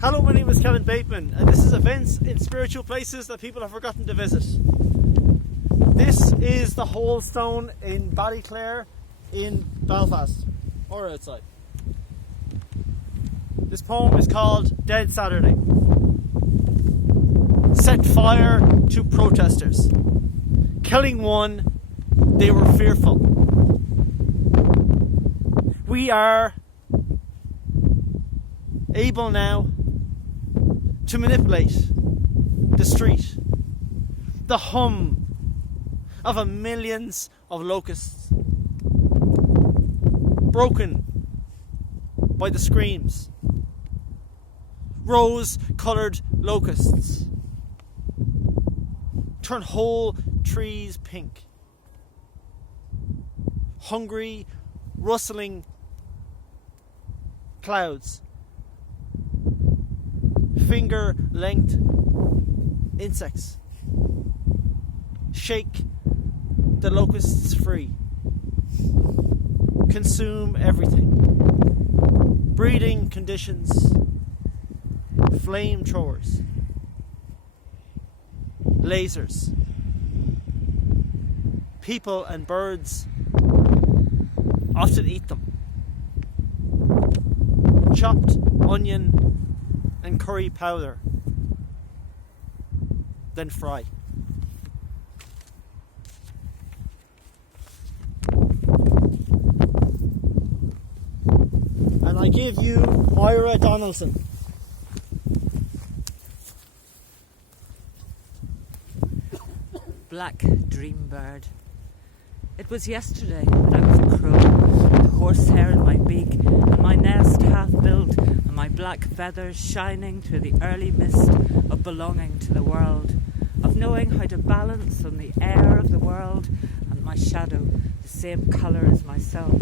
Hello, my name is Colin Bateman, and this is events in spiritual places that people have forgotten to visit. This is the Holestone in Ballyclare in Belfast, or outside. This poem is called Dead Saturday. Set fire to protesters. Killing one, they were fearful. We are able now to manipulate the street, the hum of a millions of locusts, broken by the screams, rose-coloured locusts turn whole trees pink, hungry, rustling clouds, finger-length insects shake the locusts free, consume everything. Breeding conditions, flamethrowers, lasers. People and birds often eat them. Chopped onion and curry powder, then fry. And I give you Moyra Donaldson. Black dream bird. It was yesterday that I was a crow, with horsehair in my beak, and my nest half built, and my black feathers shining through the early mist of belonging to the world, of knowing how to balance on the air of the world, and my shadow the same colour as myself.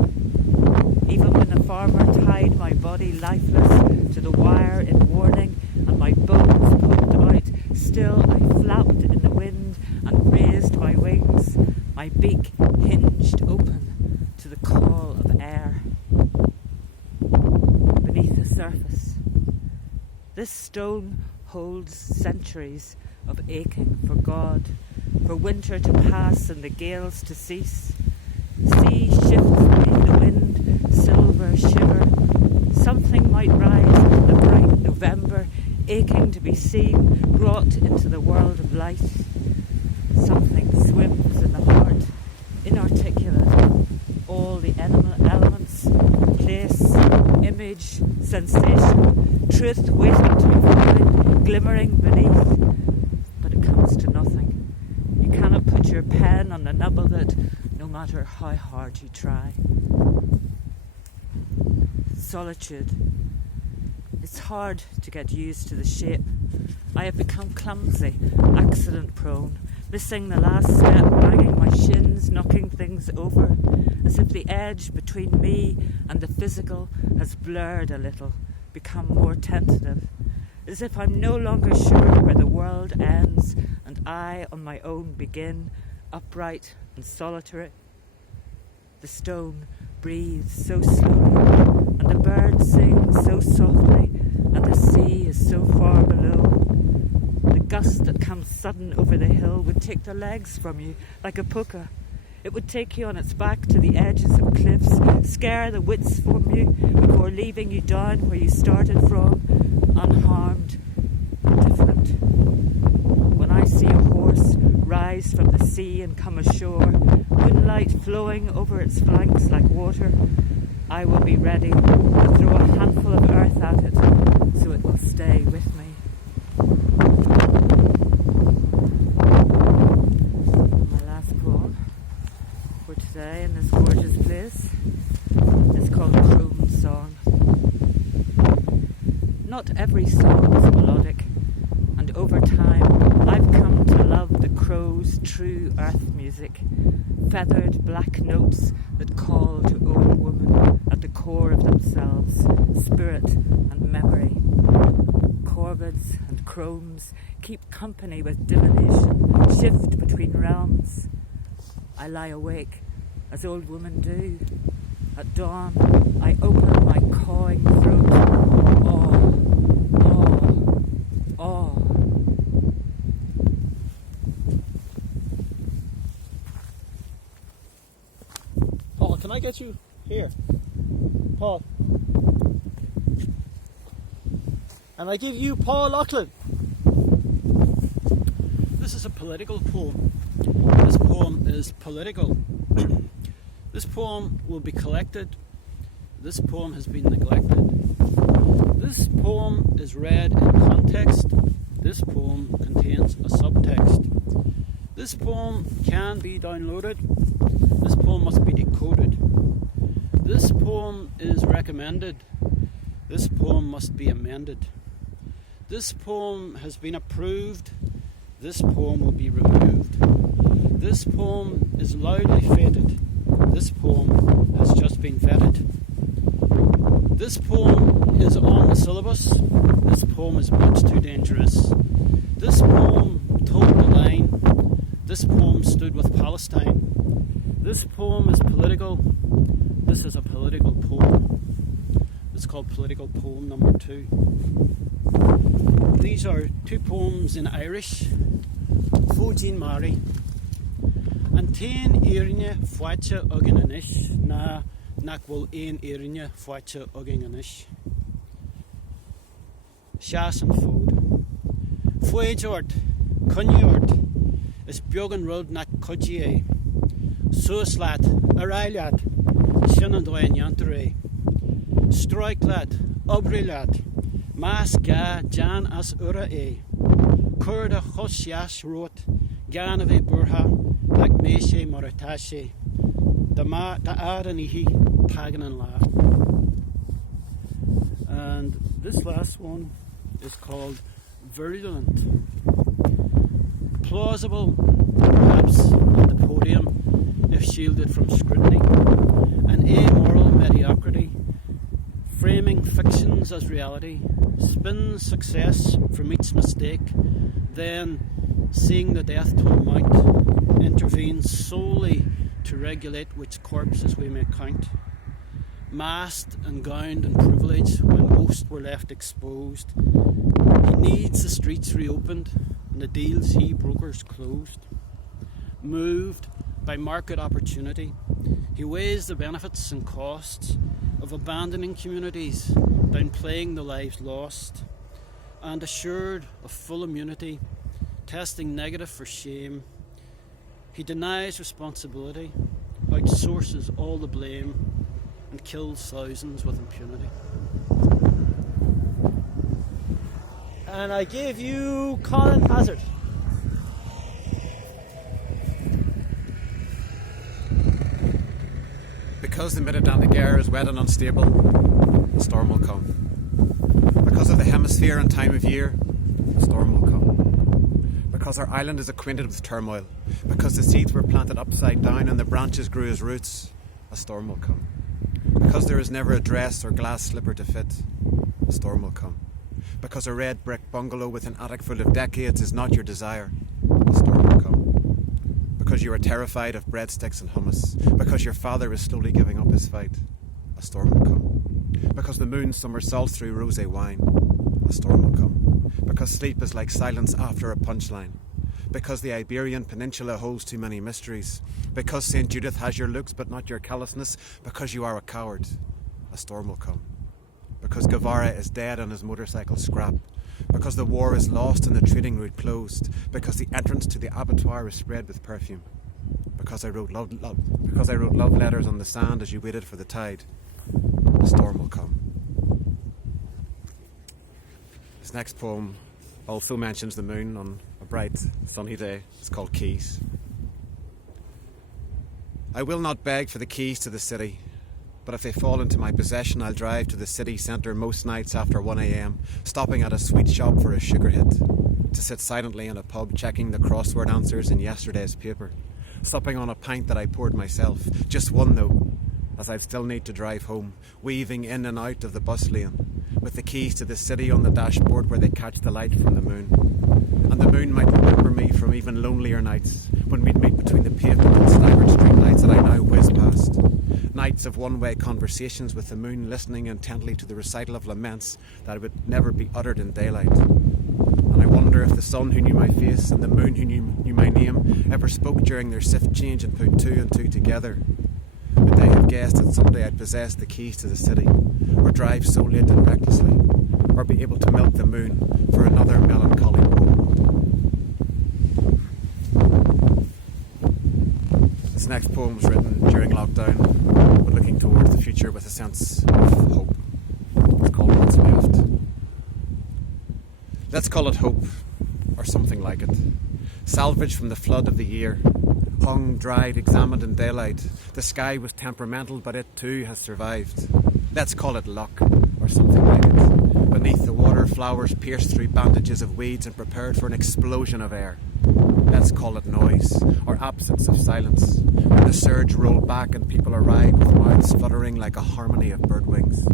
Even when the farmer tied my body lifeless to the wire in warning, and my bones poked out, still I flapped in the wind and raised my wings, my beak hinged open to the call of air. Beneath the surface, this stone holds centuries of aching for God, for winter to pass and the gales to cease. Sea shifts beneath the wind, silver shiver. Something might rise into the bright November, aching to be seen, brought into the world of light. Something swims in the heart, inarticulate. All the animal elements, place, image, sensation, truth waiting to be found, glimmering beneath. But it comes to nothing. You cannot put your pen on the nub of it, no matter how hard you try. Solitude. It's hard to get used to the shape. I have become clumsy, accident-prone, missing the last step, banging my shins, knocking things over, as if the edge between me and the physical has blurred a little, become more tentative, as if I'm no longer sure where the world ends and I on my own begin, upright and solitary. The stone breathes so slowly, and the bird sings so softly, and the sea is so far below. The gust that comes sudden over the hill would take the legs from you like a puka. It would take you on its back to the edges of cliffs, scare the wits from you before leaving you down where you started from, unharmed, different. When I see a horse rise from the sea and come ashore, moonlight flowing over its flanks like water, I will be ready to throw a handful of earth at it so it will stay with me. My last poem for today in this gorgeous place is called Crone's Song. Not every song is melodic, and over time I've come to love the crow's true earth music, feathered black notes that call to old women at the core of themselves, spirit and memory. Corvids and chromes keep company with divination, shift between realms. I lie awake, as old women do. At dawn, I open my cawing throat. Awe, awe. can I get you here? Paul. And I give you Paul Laughlin. This is a political poem. This poem is political. This poem will be collected. This poem has been neglected. This poem is read in context. This poem contains a subtext. This poem can be downloaded. This poem must be decoded. This poem is recommended. This poem must be amended. This poem has been approved. This poem will be removed. This poem is loudly feted. This poem has just been vetted. This poem is on the syllabus. This poem is much too dangerous. This poem told the line. This poem stood with Palestine. This poem is political. This is a political poem. It's called Political Poem number 2. These are 2 poems in Irish. Fujin Mari. And ten Irine Fuacha Uginanish na Nakwal Ein Irine Fuacha Uginanish. Shas and Fode. Fuejort, Kunyort, is Bjogan Road Nak Kudjie. Suslat, Arailat, Shinandoy Yantere. Strikelat, Obrilat, Mas Ga Jan as Ura E. Kurda Hosyash Rot, Ganave Burha, Like Meshe Moratashe, Da Aranihi, Pagan and La. And this last one is called Virulent. Plausible, perhaps, at the podium, if shielded from scrutiny. An amoral mediocrity, framing fictions as reality, spins success from each mistake, then, seeing the death toll mount, intervenes solely to regulate which corpses we may count. Masked and gowned in privilege when most were left exposed, he needs the streets reopened and the deals he brokers closed. Moved by market opportunity, he weighs the benefits and costs of abandoning communities, downplaying the lives lost, and assured of full immunity, testing negative for shame, he denies responsibility, outsources all the blame, and kills thousands with impunity. And I give you Colin Hassard. Because the mid-Atlantic air is wet and unstable, a storm will come. Because of the hemisphere and time of year, a storm will come. Because our island is acquainted with turmoil, because the seeds were planted upside down and the branches grew as roots, a storm will come. Because there is never a dress or glass slipper to fit, a storm will come. Because a red brick bungalow with an attic full of decades is not your desire, a storm will come. Because you are terrified of breadsticks and hummus, because your father is slowly giving up his fight, a storm will come. Because the moon somersaults through rosé wine, a storm will come. Because sleep is like silence after a punchline. Because the Iberian Peninsula holds too many mysteries. Because St. Judith has your looks but not your callousness. Because you are a coward, a storm will come. Because Guevara is dead and his motorcycle scrapped. Because the war is lost and the trading route closed. Because the entrance to the abattoir is spread with perfume. Because I wrote love letters on the sand as you waited for the tide, a storm will come. This next poem also mentions the moon on a bright, sunny day. It's called Keys. I will not beg for the keys to the city, but if they fall into my possession, I'll drive to the city centre most nights after 1 a.m, stopping at a sweet shop for a sugar hit, to sit silently in a pub checking the crossword answers in yesterday's paper, supping on a pint that I poured myself, just one though, as I'd still need to drive home, weaving in and out of the bus lane, with the keys to the city on the dashboard where they catch the light from the moon. And the moon might remember me from even lonelier nights, when we'd meet between the pavement and staggered streetlights that I now whiz past. Nights of one-way conversations with the moon, listening intently to the recital of laments that would never be uttered in daylight. And I wonder if the sun who knew my face and the moon who knew my name ever spoke during their shift change and put two and two together. But they have guessed that someday I'd possess the keys to the city, or drive so late and recklessly, or be able to milk the moon for another melancholy poem. This next poem was written during lockdown, but looking towards the future with a sense of hope. It's called What's Left. Let's call it hope, or something like it. Salvage from the flood of the year. Hung, dried, examined in daylight. The sky was temperamental, but it too has survived. Let's call it luck, or something like it. Beneath the water, flowers pierced through bandages of weeds and prepared for an explosion of air. Let's call it noise, or absence of silence. When the surge rolled back and people arrived with mouths fluttering like a harmony of bird wings.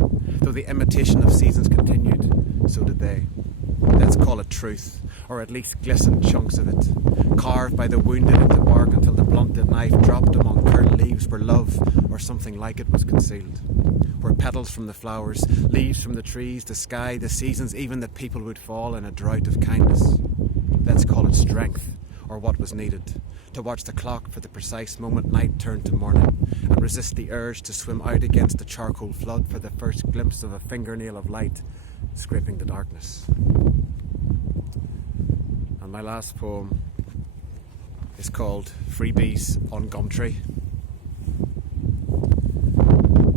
Though the imitation of seasons continued, so did they. Let's call it truth, or at least glistened chunks of it, carved by the wounded into bark until the blunted knife dropped among curled leaves where love, or something like it, was concealed. Where petals from the flowers, leaves from the trees, the sky, the seasons, even the people would fall in a drought of kindness. Let's call it strength, or what was needed, to watch the clock for the precise moment night turned to morning, and resist the urge to swim out against the charcoal flood for the first glimpse of a fingernail of light scraping the darkness. And my last poem is called Freebies on Gumtree.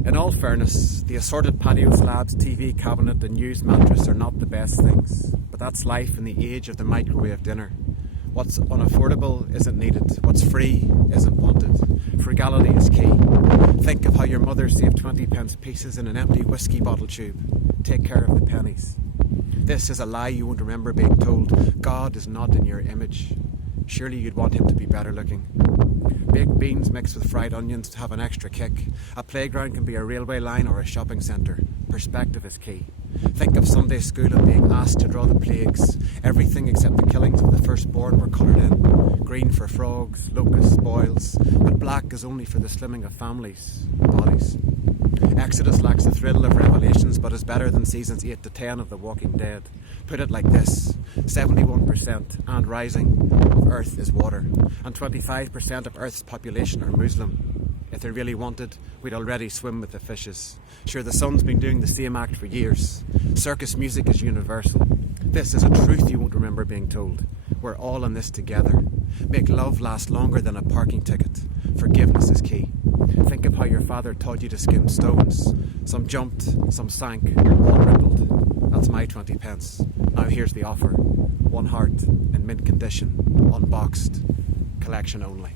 In all fairness, the assorted patio slabs, TV cabinet and news mattress are not the best things, but that's life in the age of the microwave dinner. What's unaffordable isn't needed. What's free isn't wanted. Frugality is key. Think of how your mother saved 20p pieces in an empty whiskey bottle tube. Take care of the pennies. This is a lie you won't remember being told. God is not in your image. Surely you'd want him to be better looking. Baked beans mixed with fried onions to have an extra kick. A playground can be a railway line or a shopping centre. Perspective is key. Think of Sunday school and being asked to draw the plagues. Everything except the killings of the firstborn were coloured in. Green for frogs, locusts, boils, but black is only for the slimming of families, bodies. Exodus lacks the thrill of Revelations, but is better than seasons 8 to 10 of The Walking Dead. Put it like this: 71% and rising of Earth is water, and 25% of Earth's population are Muslim. If they really wanted, we'd already swim with the fishes. Sure, the sun's been doing the same act for years. Circus music is universal. This is a truth you won't remember being told. We're all in this together. Make love last longer than a parking ticket. Forgiveness is key. Think of how your father taught you to skim stones. Some jumped, some sank, all rippled. That's my 20p. Now here's the offer. One heart, in mint condition, unboxed, collection only.